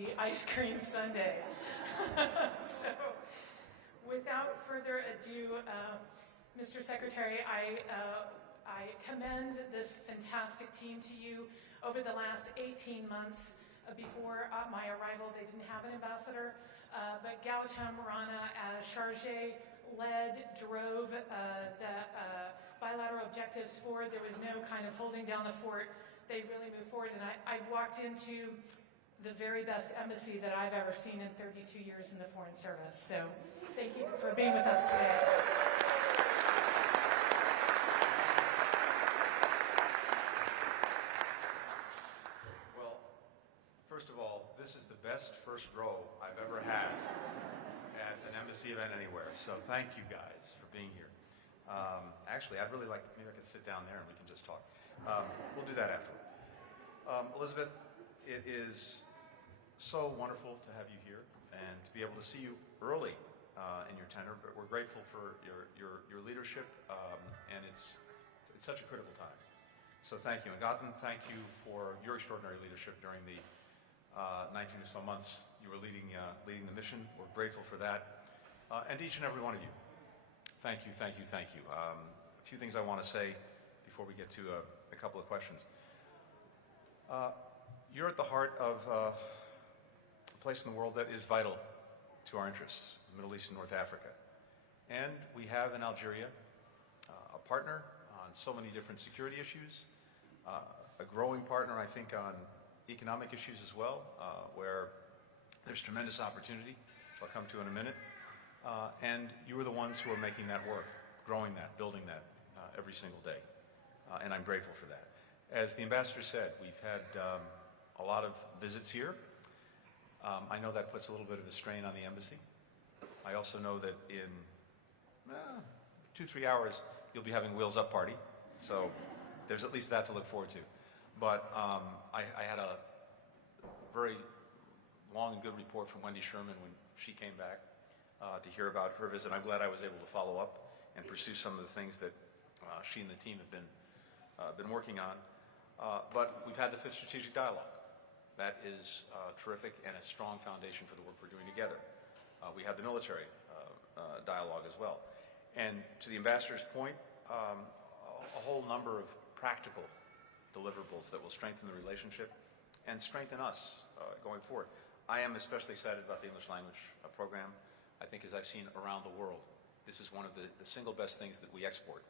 the ice cream sundae. So, without further ado, Mr. Secretary, I commend this fantastic team to you. Over the last 18 months before my arrival, they didn't have an ambassador, but Gautam Rana as Chargé drove the bilateral objectives forward. There was no kind of holding down the fort. They really moved forward, and I've walked into the very best embassy that I've ever seen in 32 years in the Foreign Service. So thank you for being with us today. Well, first of all, this is the best first row I've ever had at an embassy event anywhere. So thank you guys for being here. Actually, I'd really like, maybe I could sit down there and we can just talk. We'll do that afterward. Elizabeth, it is so wonderful to have you here and to be able to see you early in your tenure, but we're grateful for your leadership, and it's such a critical time. So thank you. And Gautam, thank you for your extraordinary leadership during the 19 or so months you were leading the mission. We're grateful for that. And each and every one of you, thank you, thank you, thank you. A few things I want to say before we get to a couple of questions. You're at the heart of a place in the world that is vital to our interests, the Middle East and North Africa. And we have in Algeria a partner on so many different security issues, a growing partner, I think, on economic issues as well, where there's tremendous opportunity, which I'll come to in a minute. And you are the ones who are making that work, growing that, building that every single day. And I'm grateful for that. As the ambassador said, we've had a lot of visits here. I know that puts a little bit of a strain on the embassy. I also know that in 2-3 hours, you'll be having Wheels Up party. So there's at least that to look forward to. But I had a very long and good report from Wendy Sherman when she came back to hear about her visit. I'm glad I was able to follow up and pursue some of the things that she and the team have been working on. But we've had the Fifth Strategic Dialogue. That is terrific and a strong foundation for the work we're doing together. We have the military dialogue as well. And to the ambassador's point, a whole number of practical deliverables that will strengthen the relationship and strengthen us going forward. I am especially excited about the English language program. I think, as I've seen around the world, this is one of the single best things that we export,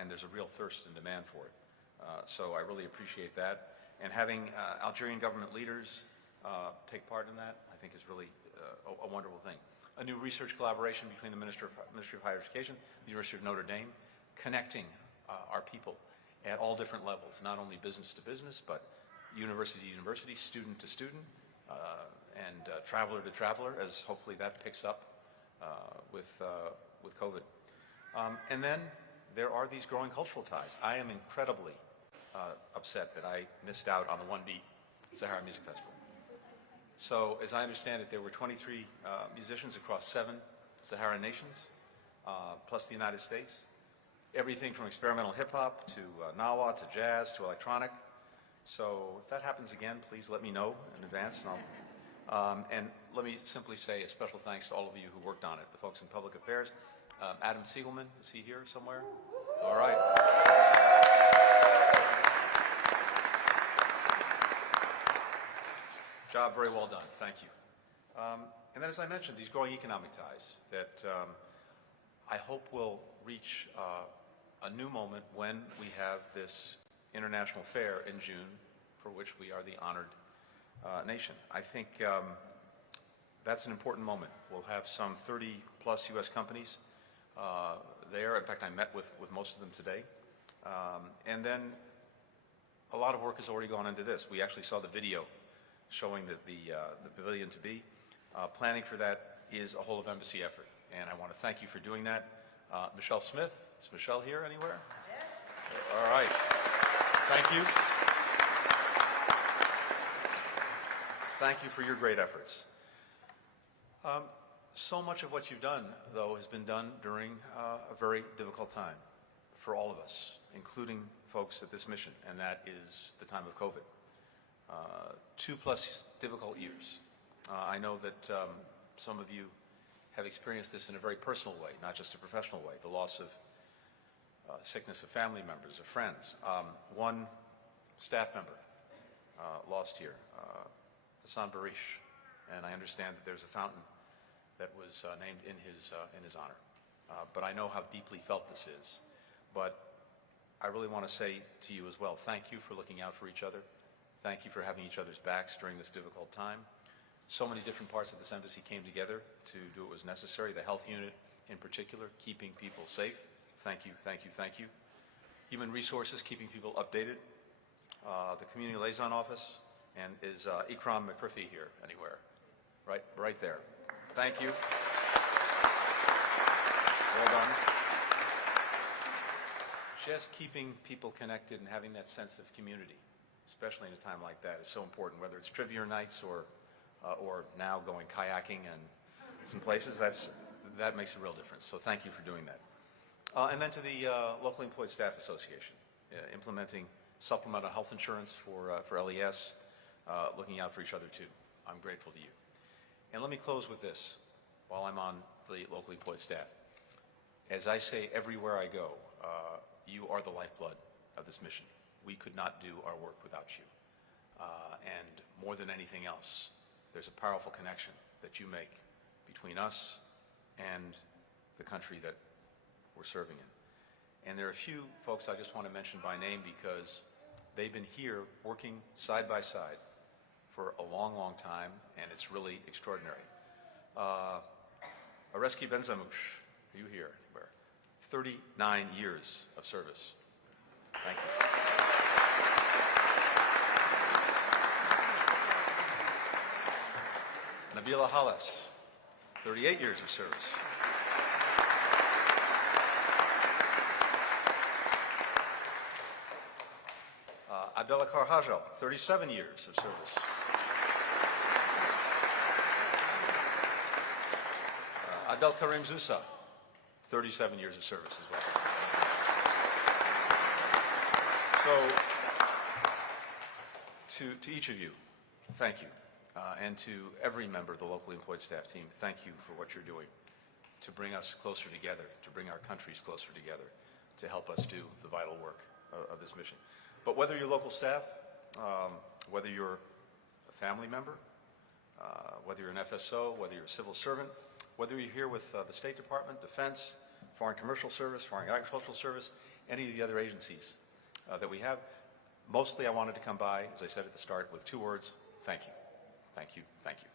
and there's a real thirst and demand for it. So I really appreciate that. And having Algerian government leaders take part in that, I think, is really a wonderful thing. A new research collaboration between the Ministry of Higher Education, the University of Notre Dame, connecting our people at all different levels, not only business to business, but university to university, student to student, and traveler to traveler, as hopefully that picks up with COVID. And then there are these growing cultural ties. I am incredibly upset that I missed out on the One Beat Sahara Music Festival. So, as I understand it, there were 23 musicians across 7 Saharan nations, plus the United States. Everything from experimental hip-hop to Nawa to jazz to electronic. So, if that happens again, please let me know in advance. And let me simply say a special thanks to all of you who worked on it, the folks in public affairs. Adam Siegelman, is he here somewhere? All right. Job very well done. Thank you. And then, as I mentioned, these growing economic ties that I hope will reach a new moment when we have this international fair in June, for which we are the honored nation. I think that's an important moment. We'll have some 30-plus U.S. companies there. In fact, I met with most of them today. And then a lot of work has already gone into this. We actually saw the video showing the pavilion to be. Planning for that is a whole of embassy effort, and I want to thank you for doing that. Michelle Smith, is Michelle here anywhere? Yes. All right. Thank you. Thank you for your great efforts. So much of what you've done, though, has been done during a very difficult time for all of us, including folks at this mission, and that is the time of COVID. 2+ difficult years. I know that some of you have experienced this in a very personal way, not just a professional way, the loss of sickness of family members, of friends. One staff member lost here, Hassan Barish, and I understand that there's a fountain that was named in his honor. But I know how deeply felt this is. But I really want to say to you as well, thank you for looking out for each other. Thank you for having each other's backs during this difficult time. So many different parts of this embassy came together to do what was necessary. The health unit in particular, keeping people safe. Thank you, thank you, thank you. Human resources, keeping people updated. The community liaison office, and is Ikram McPriffy here anywhere? Right there. Thank you. Well done. Just keeping people connected and having that sense of community, especially in a time like that, is so important. Whether it's trivia nights or now going kayaking and some places, that makes a real difference. So thank you for doing that. And then to the Locally Employed Staff Association, implementing supplemental health insurance for LES, looking out for each other too. I'm grateful to you. And let me close with this while I'm on the locally employed staff. As I say everywhere I go, you are the lifeblood of this mission. We could not do our work without you. And more than anything else, there's a powerful connection that you make between us and the country that we're serving in. And there are a few folks I just want to mention by name because they've been here working side by side for a long, long time, and it's really extraordinary. Areski Benzamouche, are you here anywhere? 39 years of service. Thank you. Nabila Halas, 38 years of service. Abdelakar Hajal, 37 years of service. Abdel Karim Zousa, 37 years of service as well. So, to each of you, thank you. And to every member of the locally employed staff team, thank you for what you're doing to bring us closer together, to bring our countries closer together, to help us do the vital work of this mission. But whether you're local staff, whether you're a family member, whether you're an FSO, whether you're a civil servant, whether you're here with the State Department, Defense, Foreign Commercial Service, Foreign Agricultural Service, any of the other agencies that we have, mostly I wanted to come by, as I said at the start, with two words: thank you, thank you, thank you.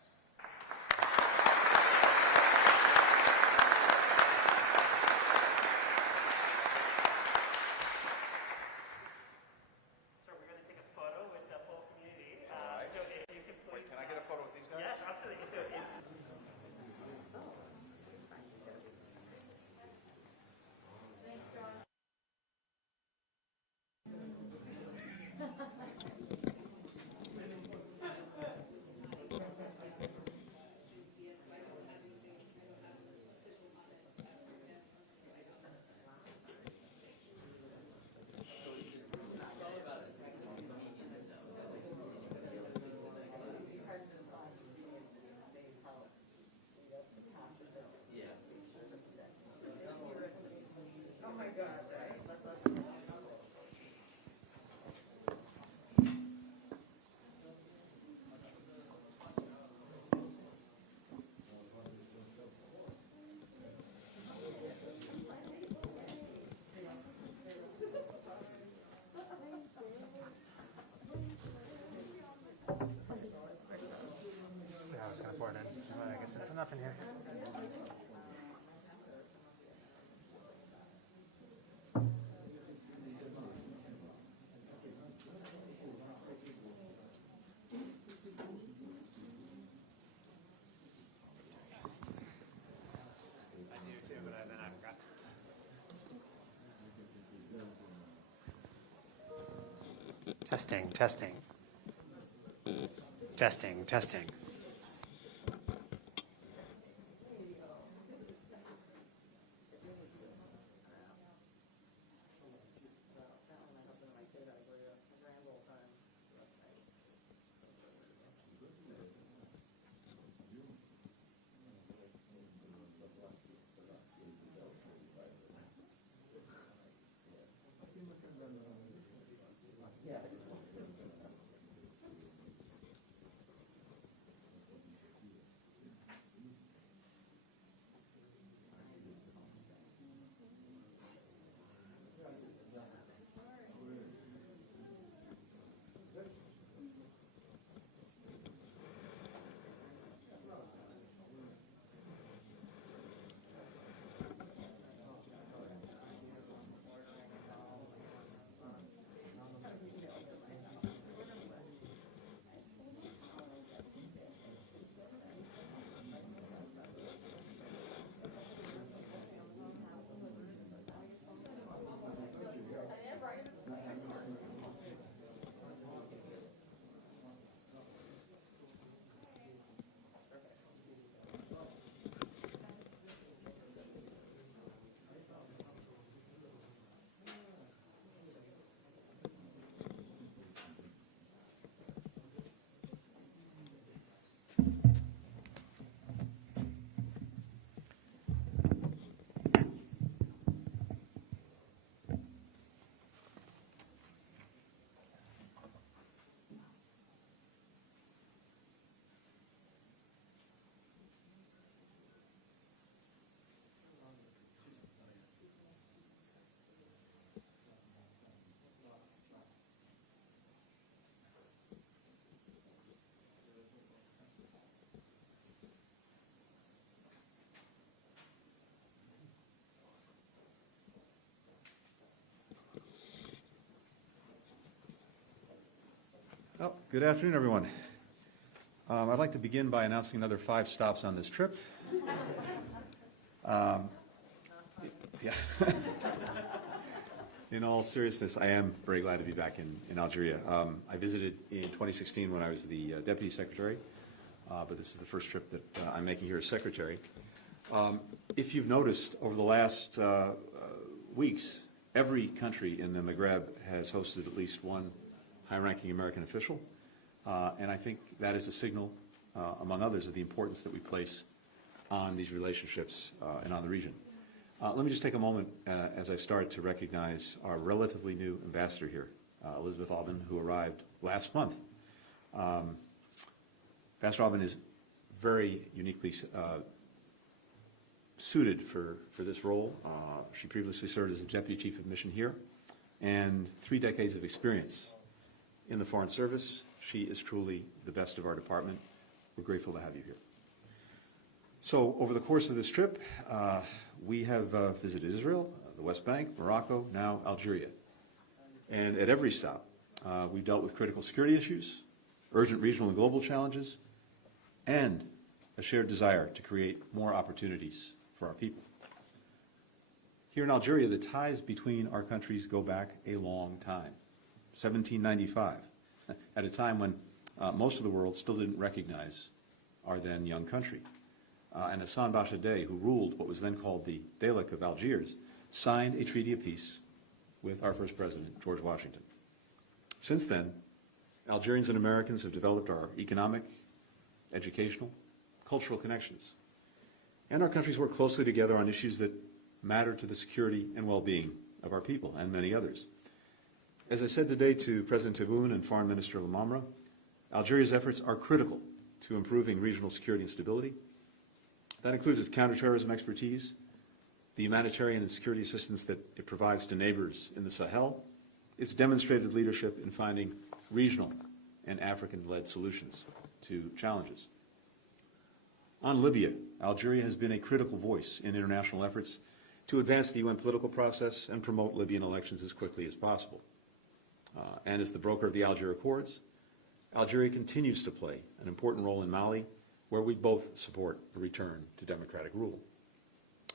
I guess there's enough in here. I do too, but then I forgot. Testing, testing. Testing, testing. Well, good afternoon, everyone. I'd like to begin by announcing another 5 stops on this trip. Yeah. In all seriousness, I am very glad to be back in Algeria. I visited in 2016 when I was the Deputy Secretary, but this is the first trip that I'm making here as Secretary. If you've noticed, over the last weeks, every country in the Maghreb has hosted at least one high-ranking American official, and I think that is a signal, among others, of the importance that we place on these relationships and on the region. Let me just take a moment as I start to recognize our relatively new ambassador here, Elizabeth Aubin, who arrived last month. Ambassador Aubin is very uniquely suited for this role. She previously served as the Deputy Chief of Mission here, and 3 decades of experience in the Foreign Service. She is truly the best of our department. We're grateful to have you here. So over the course of this trip, we have visited Israel, the West Bank, Morocco, now Algeria. And at every stop, we've dealt with critical security issues, urgent regional and global challenges, and a shared desire to create more opportunities for our people. Here in Algeria, the ties between our countries go back a long time, 1795, at a time when most of the world still didn't recognize our then young country. And Hassan Bashadeh, who ruled what was then called the Dalek of Algiers, signed a treaty of peace with our first president, George Washington. Since then, Algerians and Americans have developed our economic, educational, cultural connections. And our countries work closely together on issues that matter to the security and well-being of our people and many others. As I said today to President Tebboune and Foreign Minister Lamamra, Algeria's efforts are critical to improving regional security and stability. That includes its counterterrorism expertise, the humanitarian and security assistance that it provides to neighbors in the Sahel, its demonstrated leadership in finding regional and African-led solutions to challenges. On Libya, Algeria has been a critical voice in international efforts to advance the UN political process and promote Libyan elections as quickly as possible. And as the broker of the Alger Accords, Algeria continues to play an important role in Mali, where we both support a return to democratic rule.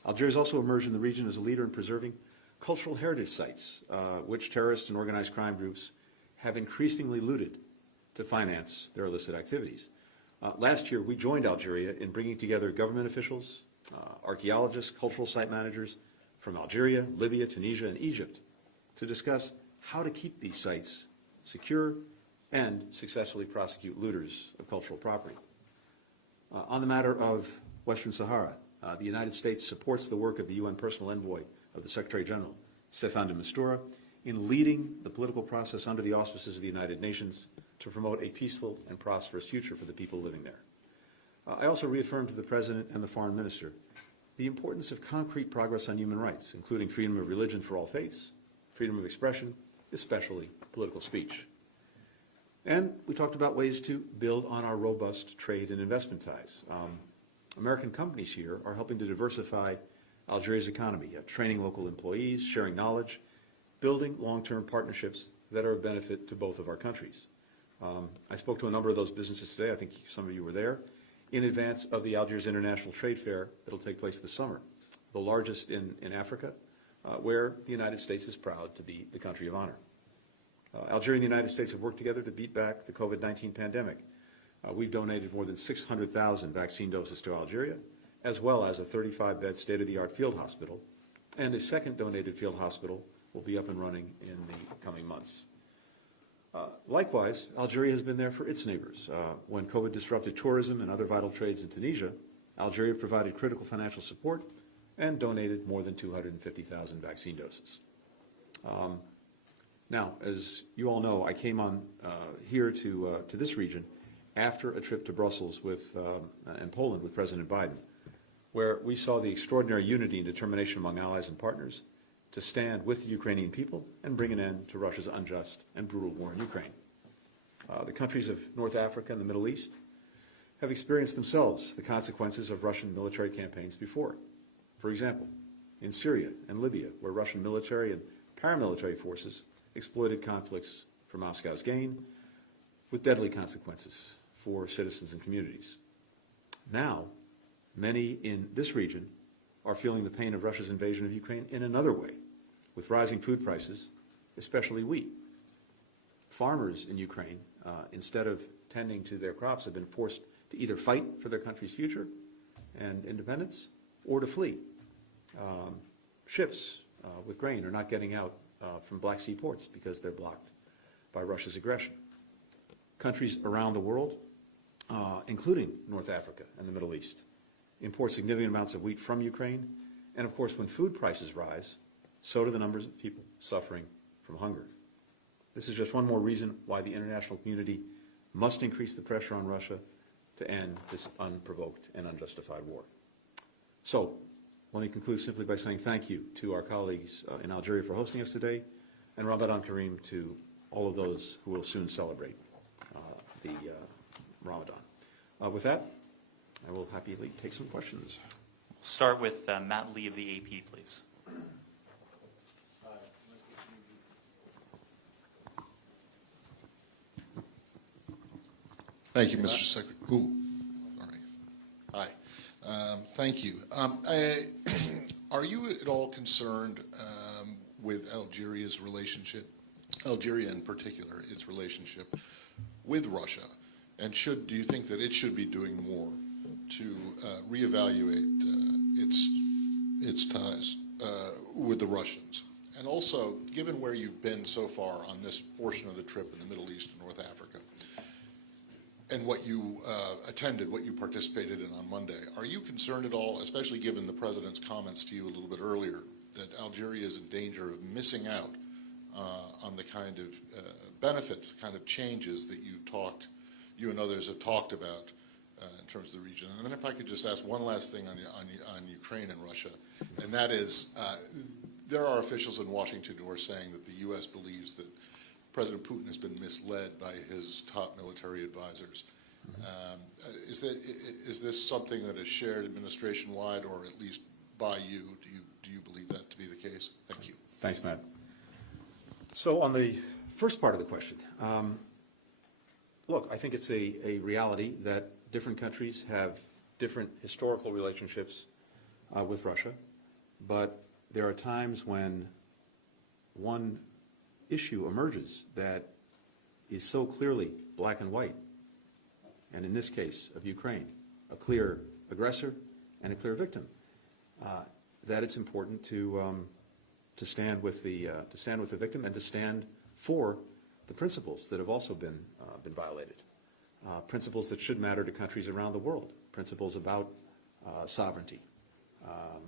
Algeria has also emerged in the region as a leader in preserving cultural heritage sites, which terrorist and organized crime groups have increasingly looted to finance their illicit activities. Last year, we joined Algeria in bringing together government officials, archaeologists, cultural site managers from Algeria, Libya, Tunisia, and Egypt to discuss how to keep these sites secure and successfully prosecute looters of cultural property. On the matter of Western Sahara, the United States supports the work of the UN Personal Envoy of the Secretary General, Staffan de Mistura, in leading the political process under the auspices of the United Nations to promote a peaceful and prosperous future for the people living there. I also reaffirmed to the President and the Foreign Minister the importance of concrete progress on human rights, including freedom of religion for all faiths, freedom of expression, especially political speech. And we talked about ways to build on our robust trade and investment ties. American companies here are helping to diversify Algeria's economy, training local employees, sharing knowledge, building long-term partnerships that are of benefit to both of our countries. I spoke to a number of those businesses today. I think some of you were there, in advance of the Algiers International Trade Fair that will take place this summer, the largest in Africa, where the United States is proud to be the country of honor. Algeria and the United States have worked together to beat back the COVID-19 pandemic. We've donated more than 600,000 vaccine doses to Algeria, as well as a 35-bed state-of-the-art field hospital, and a second donated field hospital will be up and running in the coming months. Likewise, Algeria has been there for its neighbors. When COVID disrupted tourism and other vital trades in Tunisia, Algeria provided critical financial support and donated more than 250,000 vaccine doses. Now, as you all know, I came on here to this region after a trip to Brussels and Poland with President Biden, where we saw the extraordinary unity and determination among allies and partners to stand with the Ukrainian people and bring an end to Russia's unjust and brutal war in Ukraine. The countries of North Africa and the Middle East have experienced themselves the consequences of Russian military campaigns before. For example, in Syria and Libya, where Russian military and paramilitary forces exploited conflicts for Moscow's gain, with deadly consequences for citizens and communities. Now, many in this region are feeling the pain of Russia's invasion of Ukraine in another way, with rising food prices, especially wheat. Farmers in Ukraine, instead of tending to their crops, have been forced to either fight for their country's future and independence or to flee. Ships with grain are not getting out from Black Sea ports because they're blocked by Russia's aggression. Countries around the world, including North Africa and the Middle East, import significant amounts of wheat from Ukraine. And of course, when food prices rise, so do the numbers of people suffering from hunger. This is just one more reason why the international community must increase the pressure on Russia to end this unprovoked and unjustified war. So, let me conclude simply by saying thank you to our colleagues in Algeria for hosting us today, and Ramadan Kareem to all of those who will soon celebrate the Ramadan. With that, I will happily take some questions. Start with Matt Lee of the AP, please. Thank you, Mr. Secretary. Ooh, sorry. Hi. Thank you. Are you at all concerned with Algeria's relationship, Algeria in particular, its relationship with Russia? And do you think that it should be doing more to reevaluate its ties with the Russians? And also, given where you've been so far on this portion of the trip in the Middle East and North Africa, and what you attended, what you participated in on Monday, are you concerned at all, especially given the President's comments to you a little bit earlier, that Algeria is in danger of missing out on the kind of benefits, the kind of changes that you and others have talked about in terms of the region? And then if I could just ask one last thing on Ukraine and Russia, and that is, there are officials in Washington who are saying that the U.S. believes that President Putin has been misled by his top military advisors. Is this something that is shared administration-wide, or at least by you? Do you believe that to be the case? Thank you. Thanks, Matt. So on the first part of the question, look, I think it's a reality that different countries have different historical relationships with Russia, but there are times when one issue emerges that is so clearly black and white, and in this case of Ukraine, a clear aggressor and a clear victim, that it's important to stand with the victim and to stand for the principles that have also been violated, principles that should matter to countries around the world, principles about sovereignty,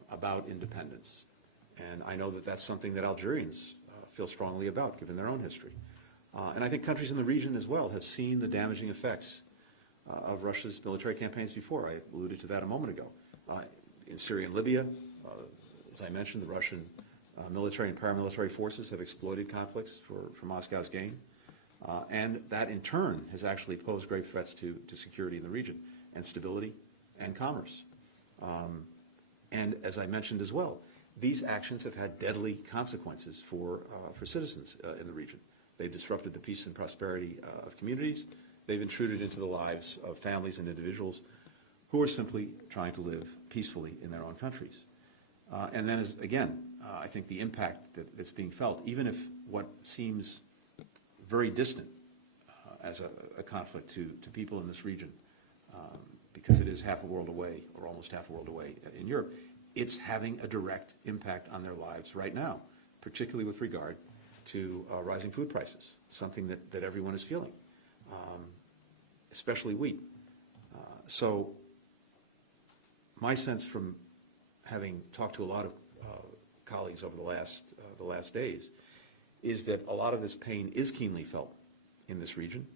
about independence, and I know that that's something that Algerians feel strongly about, given their own history. And I think countries in the region as well have seen the damaging effects of Russia's military campaigns before. I alluded to that a moment ago. In Syria and Libya, as I mentioned, the Russian military and paramilitary forces have exploited conflicts for Moscow's gain. And that, in turn, has actually posed grave threats to security in the region and stability and commerce. And as I mentioned as well, these actions have had deadly consequences for citizens in the region. They've disrupted the peace and prosperity of communities. They've intruded into the lives of families and individuals who are simply trying to live peacefully in their own countries. And then, I think the impact that's being felt, even if what seems very distant as a conflict to people in this region, because it is half a world away, or almost half a world away in Europe, it's having a direct impact on their lives right now, particularly with regard to rising food prices, something that everyone is feeling, especially wheat. So my sense from having talked to a lot of colleagues over the last days is that a lot of this pain is keenly felt in this region.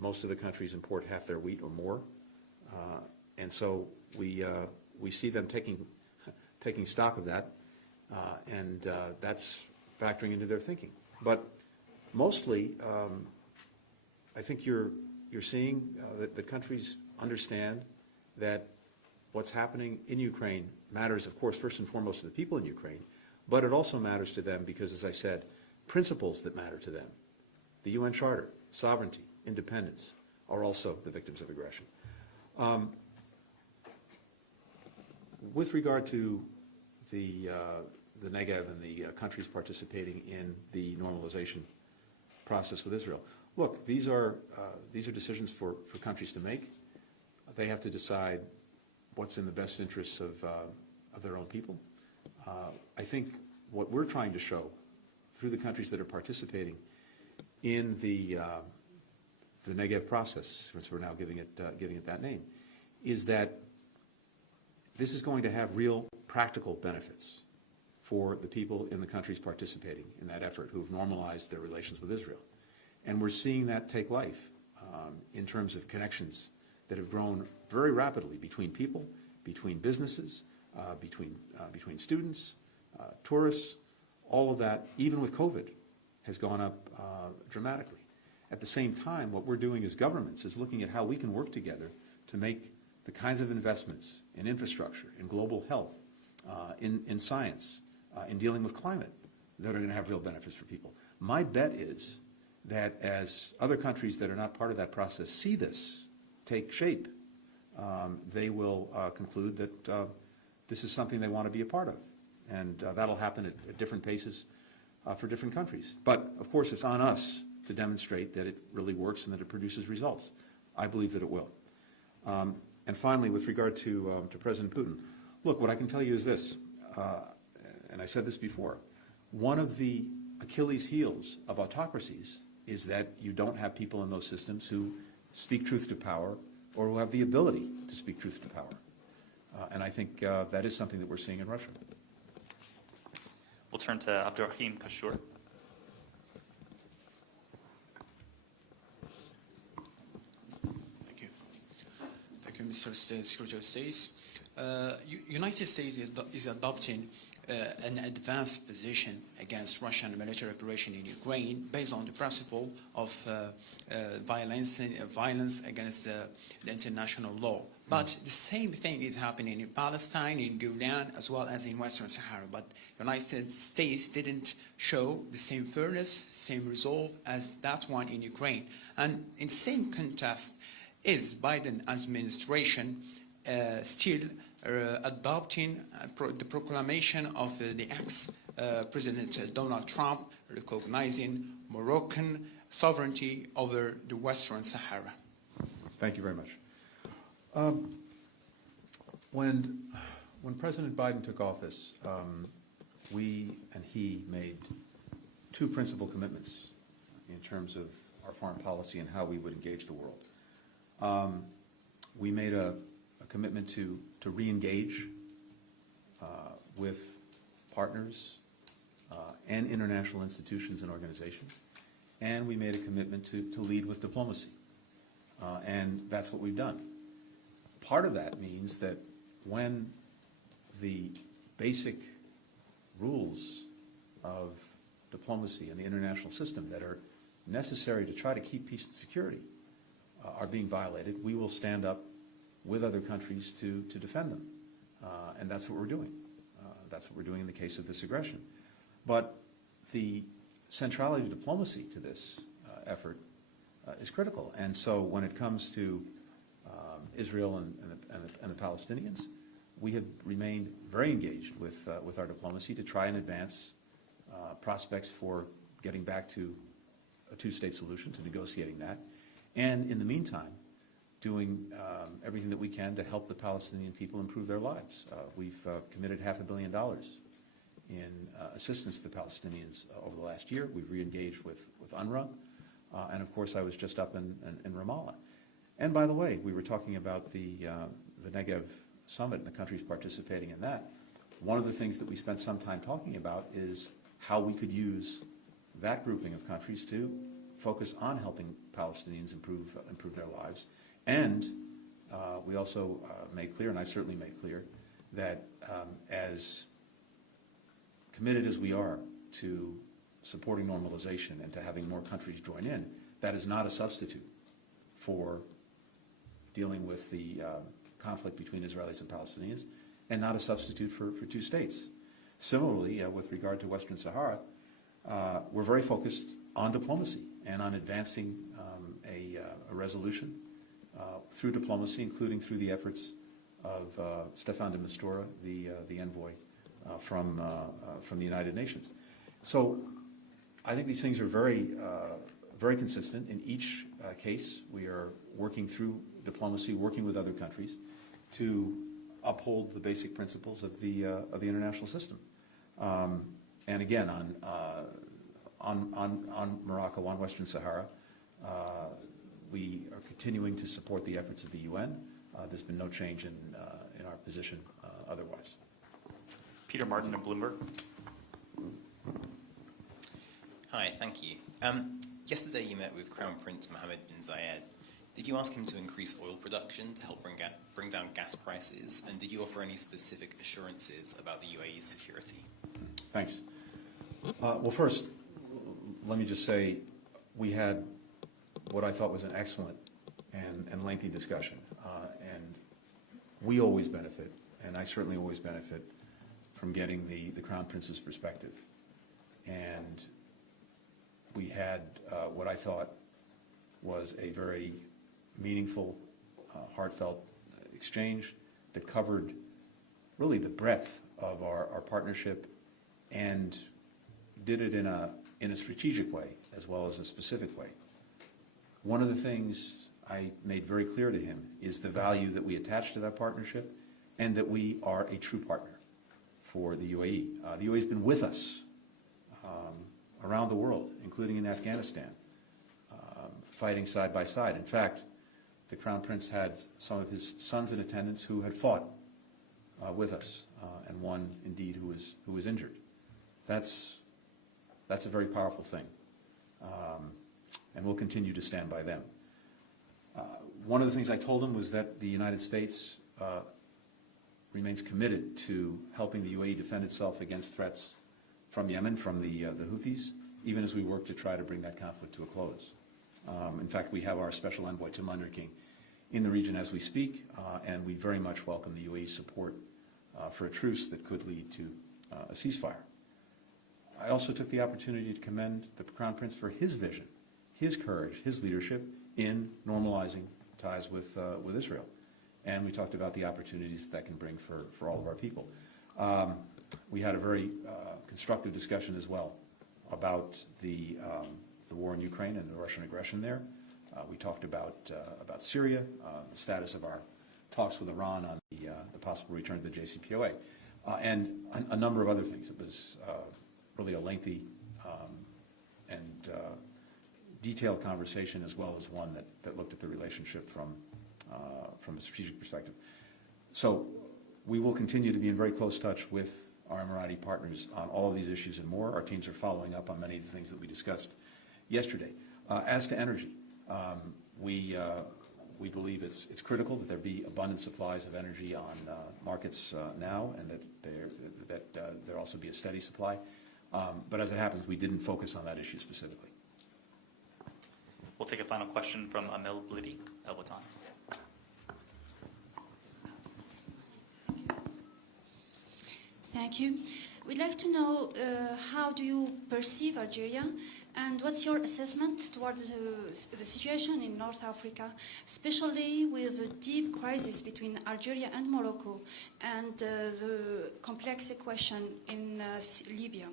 Most of the countries import half their wheat or more, and so we see them taking stock of that, and that's factoring into their thinking. But mostly, I think you're seeing that the countries understand that what's happening in Ukraine matters, of course, first and foremost to the people in Ukraine, but it also matters to them because, as I said, principles that matter to them, the UN Charter, sovereignty, independence are also the victims of aggression. With regard to the Negev and the countries participating in the normalization process with Israel, look, these are decisions for countries to make. They have to decide what's in the best interests of their own people. I think what we're trying to show through the countries that are participating in the Negev process, since we're now giving it that name, is that this is going to have real practical benefits for the people in the countries participating in that effort who have normalized their relations with Israel. And we're seeing that take life in terms of connections that have grown very rapidly between people, between businesses, between students, tourists. All of that, even with COVID, has gone up dramatically. At the same time, what we're doing as governments is looking at how we can work together to make the kinds of investments in infrastructure, in global health, in science, in dealing with climate that are going to have real benefits for people. My bet is that as other countries that are not part of that process see this take shape, they will conclude that this is something they want to be a part of. And that'll happen at different paces for different countries. But, of course, it's on us to demonstrate that it really works and that it produces results. I believe that it will. And finally, with regard to President Putin, look, what I can tell you is this, and I said this before, one of the Achilles heels of autocracies is that you don't have people in those systems who speak truth to power or who have the ability to speak truth to power. And I think that is something that we're seeing in Russia. We'll turn to Abdurrahim Kashur. Thank you. Thank you, Mr. Secretary of State. United States is adopting an advanced position against Russian military operation in Ukraine based on the principle of violence against the international law. But the same thing is happening in Palestine, in Golan, as well as in Western Sahara. But the United States didn't show the same fairness, same resolve as that one in Ukraine. And in the same context, is Biden administration still adopting the proclamation of the ex-President Donald Trump recognizing Moroccan sovereignty over the Western Sahara? Thank you very much. When President Biden took office, we and he made two principal commitments in terms of our foreign policy and how we would engage the world. We made a commitment to re-engage with partners and international institutions and organizations, and we made a commitment to lead with diplomacy. And that's what we've done. Part of that means that when the basic rules of diplomacy and the international system that are necessary to try to keep peace and security are being violated, we will stand up with other countries to defend them. And that's what we're doing. That's what we're doing in the case of this aggression. But the centrality of diplomacy to this effort is critical. And so when it comes to Israel and the Palestinians, we have remained very engaged with our diplomacy to try and advance prospects for getting back to a two-state solution, to negotiating that. And in the meantime, doing everything that we can to help the Palestinian people improve their lives. We've committed $500 million in assistance to the Palestinians over the last year. We've re-engaged with UNRWA. And of course, I was just up in Ramallah. And by the way, we were talking about the Negev Summit and the countries participating in that. One of the things that we spent some time talking about is how we could use that grouping of countries to focus on helping Palestinians improve their lives. And we also made clear, and I certainly made clear, that as committed as we are to supporting normalization and to having more countries join in, that is not a substitute for dealing with the conflict between Israelis and Palestinians, and not a substitute for two states. Similarly, with regard to Western Sahara, we're very focused on diplomacy and on advancing resolution through diplomacy, including through the efforts of Staffan de Mistura, the envoy from the United Nations. So I think these things are very, very consistent. In each case, we are working through diplomacy, working with other countries to uphold the basic principles of the international system. And again, on Morocco, on Western Sahara, we are continuing to support the efforts of the UN. There's been no change in our position otherwise. Peter Martin of Bloomberg. Hi, thank you. Yesterday you met with Crown Prince Mohammed bin Zayed. Did you ask him to increase oil production to help bring down gas prices? And did you offer any specific assurances about the UAE's security? Thanks. Well, first, let me just say we had what I thought was an excellent and lengthy discussion. And we always benefit, and I certainly always benefit, from getting the Crown Prince's perspective. And we had what I thought was a very meaningful, heartfelt exchange that covered really the breadth of our partnership and did it in a strategic way as well as a specific way. One of the things I made very clear to him is the value that we attach to that partnership and that we are a true partner for the UAE. The UAE has been with us around the world, including in Afghanistan, fighting side by side. In fact, the Crown Prince had some of his sons in attendance who had fought with us, and one indeed who was injured. That's a very powerful thing, and we'll continue to stand by them. One of the things I told him was that the United States remains committed to helping the UAE defend itself against threats from Yemen, from the Houthis, even as we work to try to bring that conflict to a close. In fact, we have our special envoy, Tim Lunderking, in the region as we speak, and we very much welcome the UAE's support for a truce that could lead to a ceasefire. I also took the opportunity to commend the Crown Prince for his vision, his courage, his leadership in normalizing ties with Israel. And we talked about the opportunities that can bring for all of our people. We had a very constructive discussion as well about the war in Ukraine and the Russian aggression there. We talked about Syria, the status of our talks with Iran on the possible return to the JCPOA, and a number of other things. It was really a lengthy and detailed conversation, as well as one that looked at the relationship from a strategic perspective. So we will continue to be in very close touch with our Emirati partners on all of these issues and more. Our teams are following up on many of the things that we discussed yesterday. As to energy, we believe it's critical that there be abundant supplies of energy on markets now, and that there also be a steady supply. But as it happens, we didn't focus on that issue specifically. We'll take a final question from Amil Blidi, El Watan. Thank you. We'd like to know how do you perceive Algeria, and what's your assessment towards the situation in North Africa, especially with the deep crisis between Algeria and Morocco, and the complex question in Libya.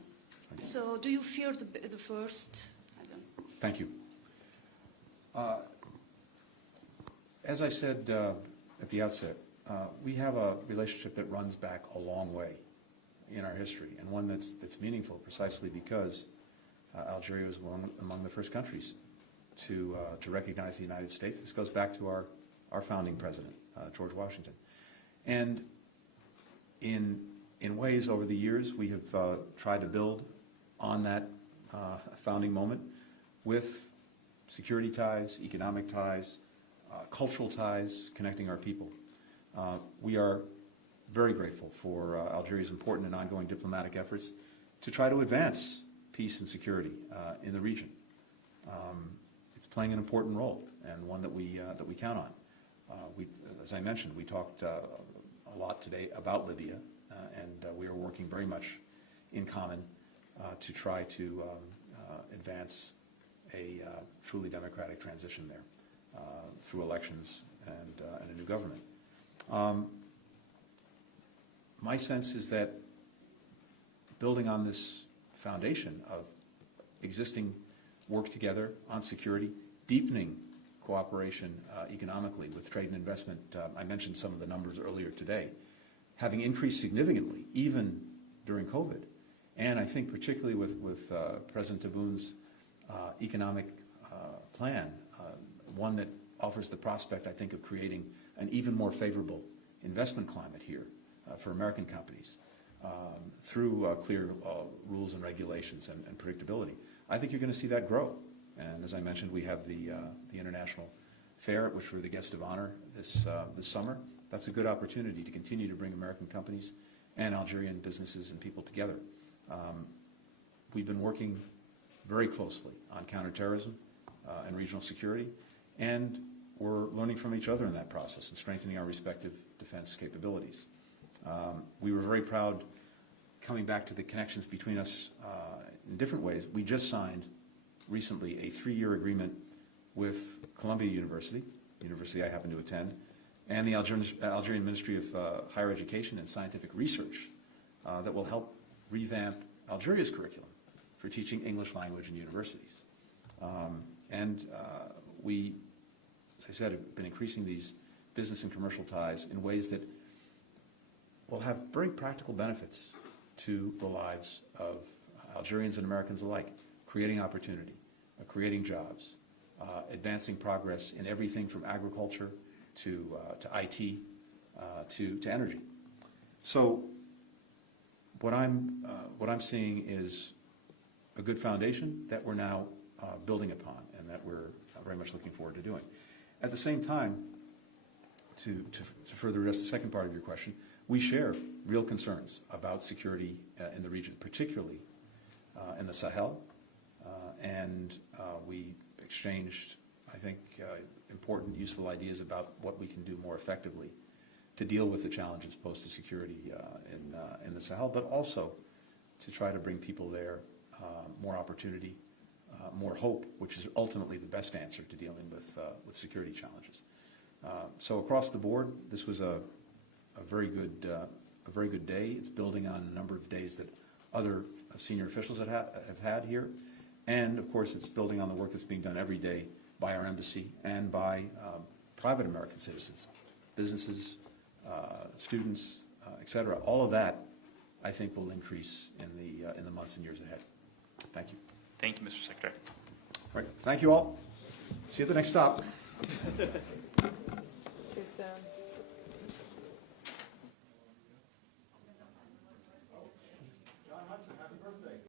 So do you fear the first? I don't know. Thank you. As I said at the outset, we have a relationship that runs back a long way in our history, and one that's meaningful precisely because Algeria was among the first countries to recognize the United States. This goes back to our founding president, George Washington. And in ways over the years, we have tried to build on that founding moment with security ties, economic ties, cultural ties, connecting our people. We are very grateful for Algeria's important and ongoing diplomatic efforts to try to advance peace and security in the region. It's playing an important role, and one that we count on. As I mentioned, we talked a lot today about Libya, and we are working very much in common to try to advance a truly democratic transition there. through elections and a new government. My sense is that building on this foundation of existing work together on security, deepening cooperation economically with trade and investment, I mentioned some of the numbers earlier today, having increased significantly even during COVID. And I think particularly with President Tebboun's economic plan, one that offers the prospect, I think, of creating an even more favorable investment climate here for American companies through clear rules and regulations and predictability. I think you're going to see that grow. And as I mentioned, we have the International Fair, at which we're the guest of honor this summer. That's a good opportunity to continue to bring American companies and Algerian businesses and people together. We've been working very closely on counterterrorism and regional security, and we're learning from each other in that process and strengthening our respective defense capabilities. We were very proud, coming back to the connections between us in different ways. We just signed recently a 3-year agreement with Columbia University I happen to attend, and the Algerian Ministry of Higher Education and Scientific Research that will help revamp Algeria's curriculum for teaching English language in universities. We, as I said, have been increasing these business and commercial ties in ways that will have very practical benefits to the lives of Algerians and Americans alike, creating opportunity, creating jobs, advancing progress in everything from agriculture to IT to energy. So what I'm seeing is a good foundation that we're now building upon and that we're very much looking forward to doing. At the same time, to further address the second part of your question, we share real concerns about security in the region, particularly in the Sahel, and we exchanged, I think, important, useful ideas about what we can do more effectively to deal with the challenges posed to security in the Sahel, but also to try to bring people there more opportunity, more hope, which is ultimately the best answer to dealing with security challenges. So across the board, this was a very good day. It's building on a number of days that other senior officials have had here, and of course, it's building on the work that's being done every day by our embassy and by private American citizens, businesses, students, et cetera. All of that, I think, will increase in the months and years ahead. Thank you. Thank you, Mr. Secretary. All right. Thank you all. See you at the next stop. Too soon.